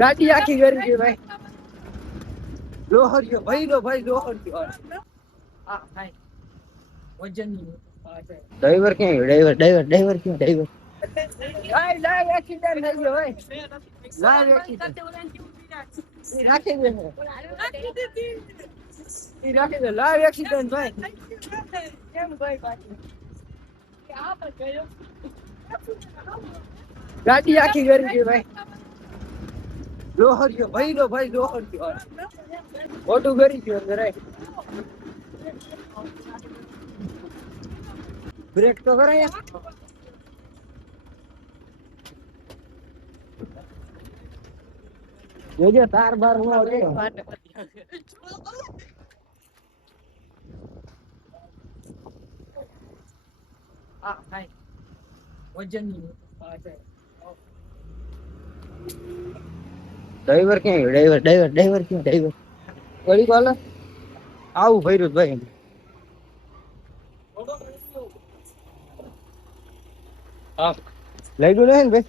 ગાડી આખી કરી ગઈ ભાઈ. લોહરિયો ભાઈ નો ભાઈ લોહરિયો. હા ભાઈ વજન ડ્રાઈવર ક્યાં ગયો? ડ્રાઈવર ક્યાં? ડ્રાઈવર લાઈવ એક્સિડન્ટ થઈ ગયો ભાઈ. લાઈવ એક્સિડન્ટ રાખી દે. રાખી દે. લાઈવ એક્સિડન્ટ ભાઈ. કેમ ભાઈ પાછી ગાડી આખી કરી ગઈ ભાઈ. લોહરિયો ભાઈ નો ભાઈ લોહરિયો. મોટું કરી ગયો જરાય. બ્રેક તો કરાય. જોજે તાર બાર નો રે. હા ભાઈ વજન ડ્રાઈવર ક્યાં ગયો? ડ્રાઈવર ક્યાં? ડ્રાઈવર વળી કોલ આવું ભર્યું ભાઈ. हाँ लाइट नहीं है भाई.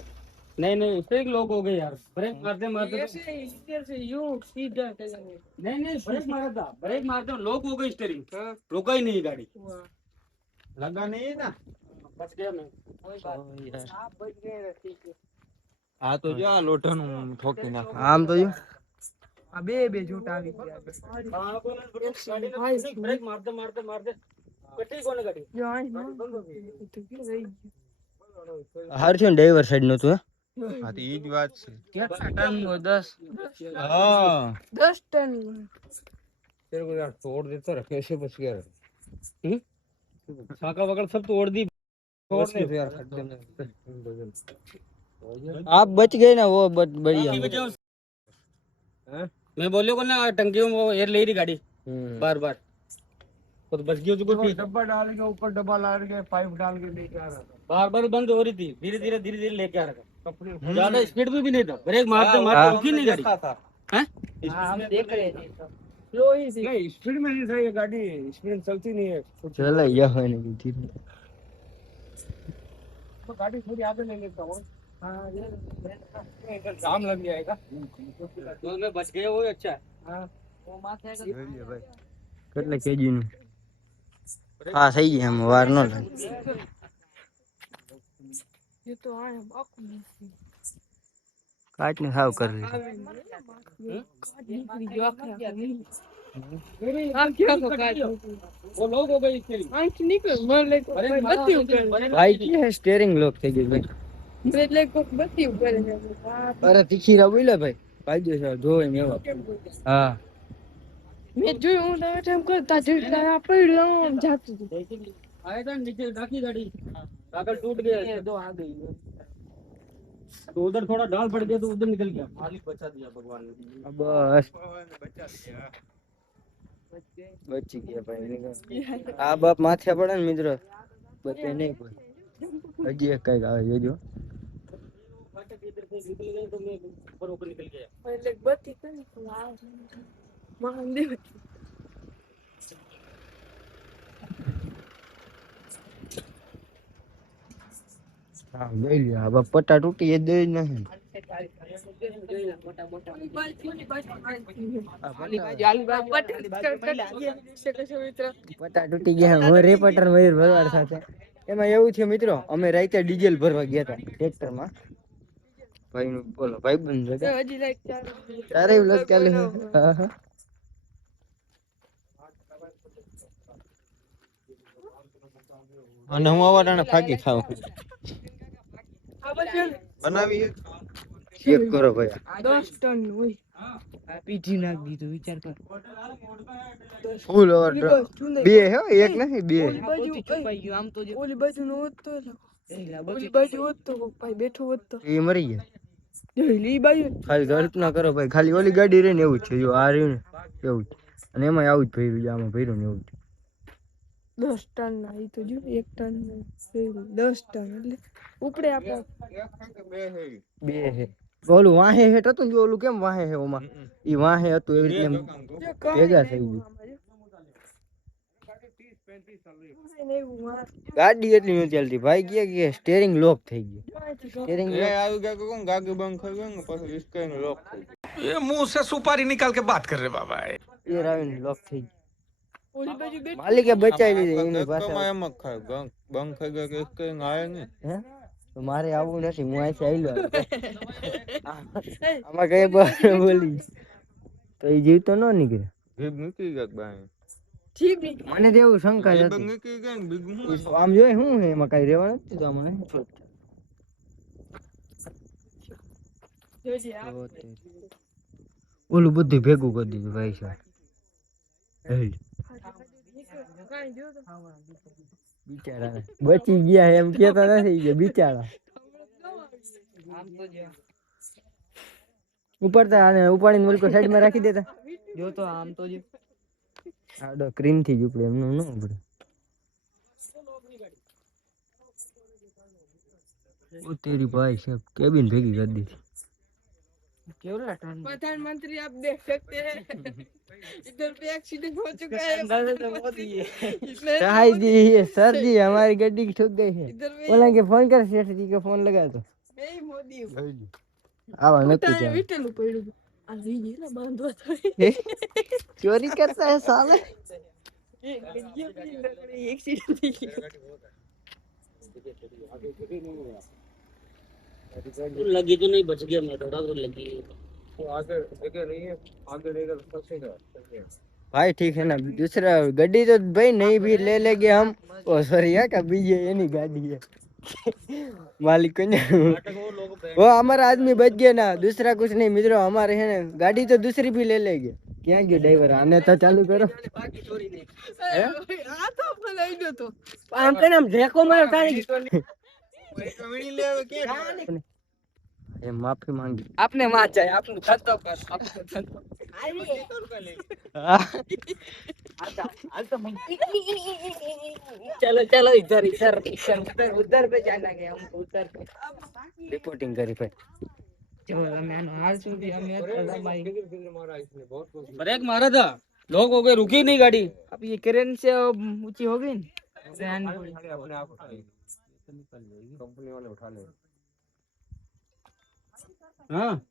नहीं नहीं फिर लोग हो गए यार ब्रेक मारते मारते ऐसे इधर से यूं सीधा चलेंगे. नहीं ब्रेक मारा था ब्रेक मारते लोग हो गए स्टीयरिंग रुका ही नहीं गाड़ी लगा नहीं है ना. बच गया मैं कोई बात नहीं. आप बच गए ना ठीक है. આ તો જો આ લોઢાનું ઠોકી નાખ. આમ તો જો આ બે જોટા આવી ગયા. हाँ गाड़ी ब्रेक मारते मारते मारते कटी कोने गाड़ी જો આ તો કે રહી હાર છે ને ડ્રાઈવર સાઈડ નો તું. હા તો ઈ જ વાત છે. કેટલા ટન નો? 10 હા 10 ટન. तेरे को यार तोड़ देता रहा कैसे बच गया रे? साका वगैरह सब तोड़ दी तोड़ने से यार खड्डे में आप बच गए ना वो बढ़िया. मैं बोलियो को ना टंकी में वो एयर ले रही गाड़ी बार बार तो बच गई तो कुछ डब्बा डाल के ऊपर डब्बा डाल के पाइप डाल के लेके आ रहा था. बार बार बंद हो रही थी धीरे धीरे लेके आ रहा था ज्यादा स्पीड में भी नहीं था ब्रेक मारते मारते रुकी नहीं गाड़ी हैं हम देख रहे थे स्लो ही थी. नहीं स्पीड में नहीं था ये गाड़ी. स्पीड चलती नहीं है. चला यह है नहीं थी तो गाड़ी थोड़ी आगे ले लेता हूँ. हाँ ये इधर जाम लग जाएगा. तो मैं बच गया वो अच्छा है. हाँ वो माथे का ભાઈ કેટલા કેજી નું? હા થઈ ગયા આમ વાર નો લાગે. ये तो आए बाकू કાચ ને સાવ કરી आप क्या को काट वो लोग हो गए इसके लिए आंख निकल मर ले को बत्ती ऊपर ભાઈ की है સ્ટીयરિંગ લોક થઈ ગઈ ભાઈ. मेरे ले को बत्ती ऊपर है. અરે તીખી રા બોલે ભાઈ કાયદો છે જોવે ને એવા. હા मैं जो हूं ना टाइम करता जड़ा पड़ो जाती थी. आया था नीचे डाकी गाड़ी कागल टूट गया दो आ गई. तो उधर थोड़ा डाल पड़ गया तो उधर निकल गया मालिक बचा दिया भगवान ने. બસ બચી ગયા ભાઈ. આ બાપ માથે પડે ને મિત્રો બચે નહીં કોઈ. હજી એક કઈક આવે જોજો. इधर से निकल गए तो मैं ऊपर निकल गया पहले बत्ती कर मान दे. હા લઈ લ્યો. આ બાપ પટ્ટા તૂટી એ દે જ નહીં. પટ્ટા તૂટી ગયા. હું રેપટર મયુર ભરવાડ સાથે એમાં એવું છે મિત્રો અમે રાતે ડીઝલ ભરવા ગયા હતા ટ્રેક્ટર માં. ભાઈ નું બોલો ભાઈ બંધ છે હજી લાઈટ ચાલુ તારે વ્લોગ ચાલે છે. હા હા અને હું આવાટાણે ફાકી ખાવ બનાવી ચેક કરો ભાઈ. 10 ટન હોય પીજી નાખ દીધું વિચાર કર. ફૂલ ઓવર બે હે એક નહીં બે. ઓલી બાજુ છુપાઈ ગયો. આમ તો ઓલી બાજુ નો હોત તો ઓલી બાજુ હોત તો ભાઈ બેઠો હોત તો એ મરી ગયા. ઈ બાજુ ખાલી કલ્પના કરો ભાઈ. ખાલી ઓલી ગાડી રહી ને એવું જ છે. જો આ રહ્યું ને એવું જ. અને એમાં આવું જ ભર્યું છે. આમાં ભર્યું ને એવું જ 10 ટન ના. ઈ તો જો 1 ટન 10 ટન એટલે ઉપડે આપણે બે હે. ઓલું વાહે હેઠ હતું ને જો ઓલું કેમ વાહે હે ઓમાં ઈ વાહે હતું એવી રીતે ભેગા થઈ ગયું. ગાડી એટલી નથી ચાલતી ભાઈ કે સ્ટેરિંગ લોક થઈ ગયું સ્ટેરિંગ ये આવી ગયા કોણ ગાડી બંધ થઈ ગઈ ને પછી સ્ક્રીન લોક થઈ ગઈ ये मुंह से सुपारी निकाल के बात कर रहे बाबा એ રાવીને લોક થઈ ગયું માલિકે બચાવી લીધી એની પાસે કમાય એમ જ ખાય બંધ થઈ ગયો કે સ્ક્રીન આવે ને હે તો મારે આવું નથી હું અહીંથી આમાં કઈ બોલી તો એ જીવતો ન નીકળે જીભ નીકળી ગઈ બાય મને તો એવું શંકા જીભ હતી નીકળી ગઈ ને બીજું શું આમ જોઈ શું હે એમાં કઈ રહેવાનું નથી તો આમાં ઓલું બધું ભેગું કરી દીધું ભાઈ સાહેબ બિચારા બચી ગયા એમ કેતા નથી કે બિચારા ઉપડતા આને ઉપાડીને મુલકો સાઈડમાં રાખી દેતા જો તો આમ તો જો આડો ક્રીમ થી જ ઉપડે એમનું ન ઉપડે ઓ તેરી ભાઈ સાહેબ કેબિન ભેગી કરી દીધી प्रधानमंत्री आप देख सकते हैं इधर पे एक्सीडेंट हो चुका है सहाय दी है सर जी हमारी गड्डी ठुक गई है इधर में बोला कि फोन कर सेठ जी का फोन लगा दो मैं ही मोदी हूँ आवा न उठाने पूछा विटल पड़ू अभी ये ना बांधवा था चोरी करता है साले ये गड्डी अपनी लग रही एक्सीडेंट लगी तो नहीं बच गया मैं थोड़ा तो लगी आगे जगह नहीं है आगे लेकर फंसेगा भाई ठीक है ना दूसरा गड्डी तो भाई नहीं भी ले लेंगे हम ओ सॉरी यार कभी ये नहीं गाड़ी है मालिक को वो हमारा आदमी बच गया ना दूसरा कुछ नहीं मित्रों हमारे है ना गाड़ी तो दूसरी भी ले लेंगे क्या गया ड्राइवर आने तो चालू करो आ तो भलाई दो तो हम तो नाम देखो मारो ताने कमीनी ले आवे के ये माफी मांगी आपने वहां जाए आपने धंधो कर आपने धंधो चलो चलो इधर इधर इधर उधर पे जाना है हम उधर पे रिपोर्टिंग करी पे चलो मैं हाल सुधी हम भाई ब्रेक मारा था लोग हो गए रुकी नहीं गाड़ी अब ये क्रेन से ऊंची हो गई ना अपने आप कंपनी वाले उठा ले हाँ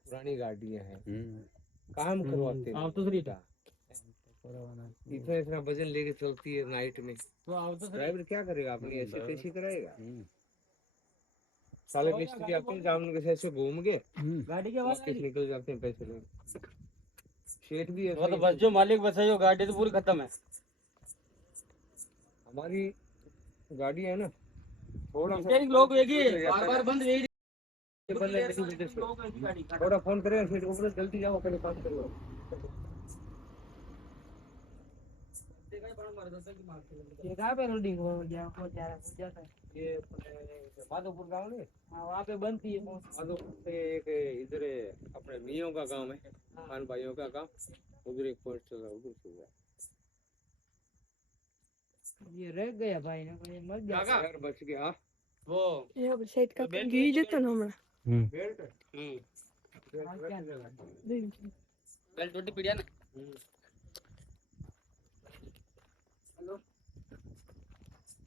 पुरानी गाड़ियां हैं काम करवाते आप तो सही था इतना इतना वजन लेके चलती है नाइट में तो आप तो ड्राइवर क्या करेगा अपनी ऐसे कैसे कराएगा साले मिस्त्री आते हैं जामुन के ऐसे घूम के गाड़ी के वापस निकल जाते हैं पैसे लेके शेठ भी वो तो बस जो मालिक बसाई हो गाड़ी तो पूरी खत्म है हमारी गाड़ी है ना थोड़ा स्टीयरिंग लोग एक ही बार बंद यही थोड़ा फोन करेगा शेठ ऊपर जल्दी जाओ पहले बात करो ये कहां पे लोडिंग हो गया हो जाता है ये माधोपुर गांव में हां वहां पे बनती है माधोपुर से एक इधर अपने मियों का गांव है खान भाइयों का गांव उधर एक पोस्ट चल रहा उधर से हुआ ये रह गया भाई ना ये मर गया यार बच गया वो ये अब सेट का गिरी जता ना हमरा बेल्ट बेल्ट टूटी पड़ी है ना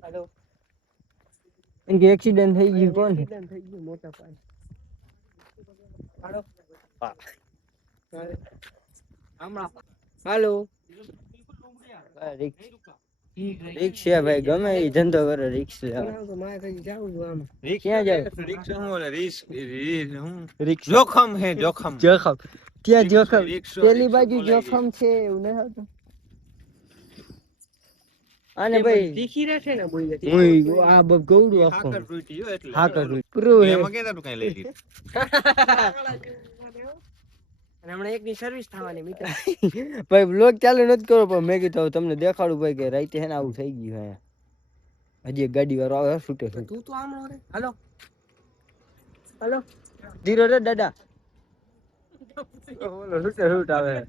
हेलो इनके एक्सीडेंट થઈ ગયું કોણ एक्सीडेंट થઈ ગયો મોટા પાયે હાલો હમણાં હાલો रिक्शा भाई गमे ई धंधो करे रिक्शा તો મારે કઈ જાવું આમ क्या जाओ रिक्शा हूं रिस्क रिक्शा जोखम है जोखम जोखम क्या जोखम रिक्शा પેલી બાજુ જોખમ છે એવું ન હતું આને ભાઈ દીખી રહે છે ને બોલે ઓય આ ગૌડું આખો ખાકર તૂટ્યો એટલે હા કરું પૂરું હે એમાં કેતા તું કઈ લઈ લીધું અને હમણાં એકની સર્વિસ થવાની મિત્ર ભાઈ બ્લોગ ચાલુ નથી કરો પણ મેં કીધું હવે તમને દેખાડું ભાઈ કે રાતે હે ને આવું થઈ ગયું હે હજી એક ગાડી વાળો આવે છૂટે છે તું તો આમ રે હાલો હાલો ધીરો રે દાદા ઓલો છૂટે છૂટ આવે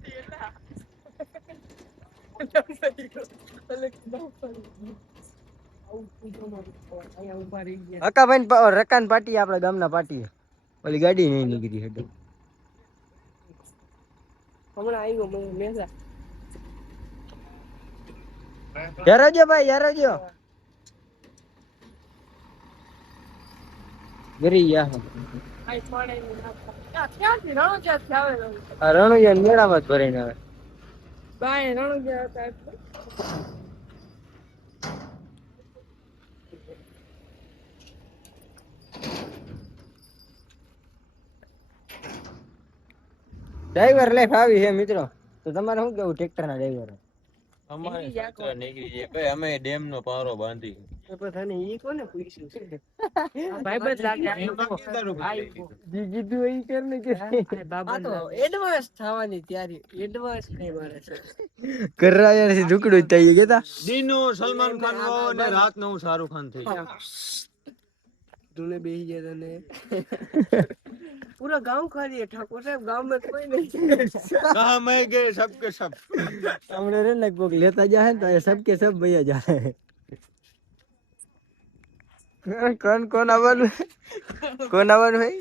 હકા ભાઈ રકાન પાટી આપણા ગામના પાટી ઓલી ગાડી નહીં નીકળી હેડ હમણાં આવ્યો મેસા. યારજો ભાઈ યારજો ગરી ગયા ક્યાંથી રણુજાથી આવેલો. આ રણુયા મેળામાં જ ભરાઈને આવે બાય રણુજા હતા એટલે. ડ્રાઈવર લાઈફ આવી છે મિત્રો. તો તમારે શું કેવું ટ્રેક્ટર ના ડ્રાઈવર અમારે સાચા નીકળી જાય ભાઈ. અમે ડેમ નો પારો બાંધી ઈ કોને પૂછ્યું છે ભાઈબંધ લાગે. કીધું ઈ કર ને કે આ તો એડવાન્સ થવાની તૈયારી. એડવાન્સ નહીં મારે છે. કરાયા થી ઢુકડું થઈ ગયું દિનો સલમાન ખાન વાળો અને રાત નો શાહરુખ ખાન થઈ ધૂળે બેસી ગયા ને पूरा गांव खाली है ठाकुर साहब गांव में कोई नहीं कहा मैं गए सबके सब हमने रे ना कोक लेता जा है तो ये सब के सब भैया जा है कौन આવવાનું કોણ આવવાનું ભાઈ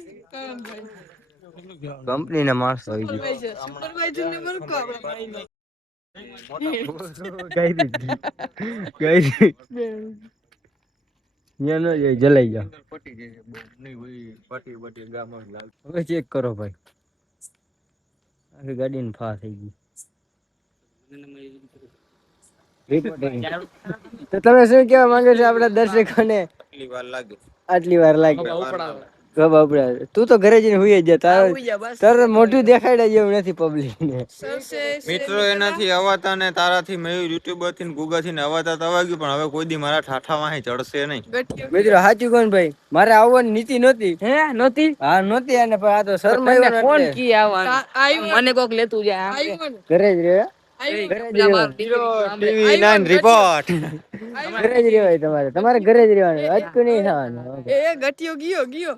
કંપની ના માણસ આવી ગયો सुपरवाइजर ने मेरे को ગઈ નો જલાઈ જાવ પટી ગઈ નહીં હોય પટી ગામમાં લાગ હવે ચેક કરો ભાઈ આખી ગાડી ને ફા થઈ ગઈ તો તમે શું કહેવા માંગો છો આપણા દર્શકોને કેટલી વાર લાગે આટલી વાર લાગી તું તો ઘરે જઈને હુઈ જા તારે મોઢું દેખાડે જેવું નથી પબ્લિક ને મિત્રો એનાથી અવાતા ને તારાથી મેં યુટ્યુબર થી ને ગૂગલ થી ને અવાતા તો આવી ગયું પણ હવે કોઈ દી મારા ઠાઠા વાહી ચડશે નહીં મિત્રો સાચું કોણ ભાઈ મારે આવવાની નીતિ નહોતી હે નોતી હા નહોતી અને પણ આ તો શરમાયો કોણ કી આવવાનું મને કોક લેતું જાય ઘરે જ રહે ટીવી 9 રિપોર્ટ ઘરે જ રહેવાય તમારે ઘરે જ રહેવાનું અટકું નહીં થવાનું એ ગટિયો ગયો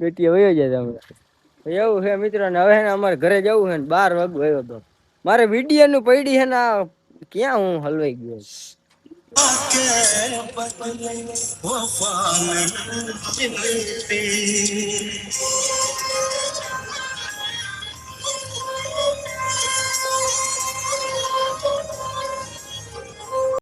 બેટી વયો જાય તમે એવું છે મિત્રો ને હવે ને અમારે ઘરે જવું છે ને 12 વાગે વયો તો મારે વિડિયો નું પડી છે ને ક્યાં હું હલવાઈ ગયો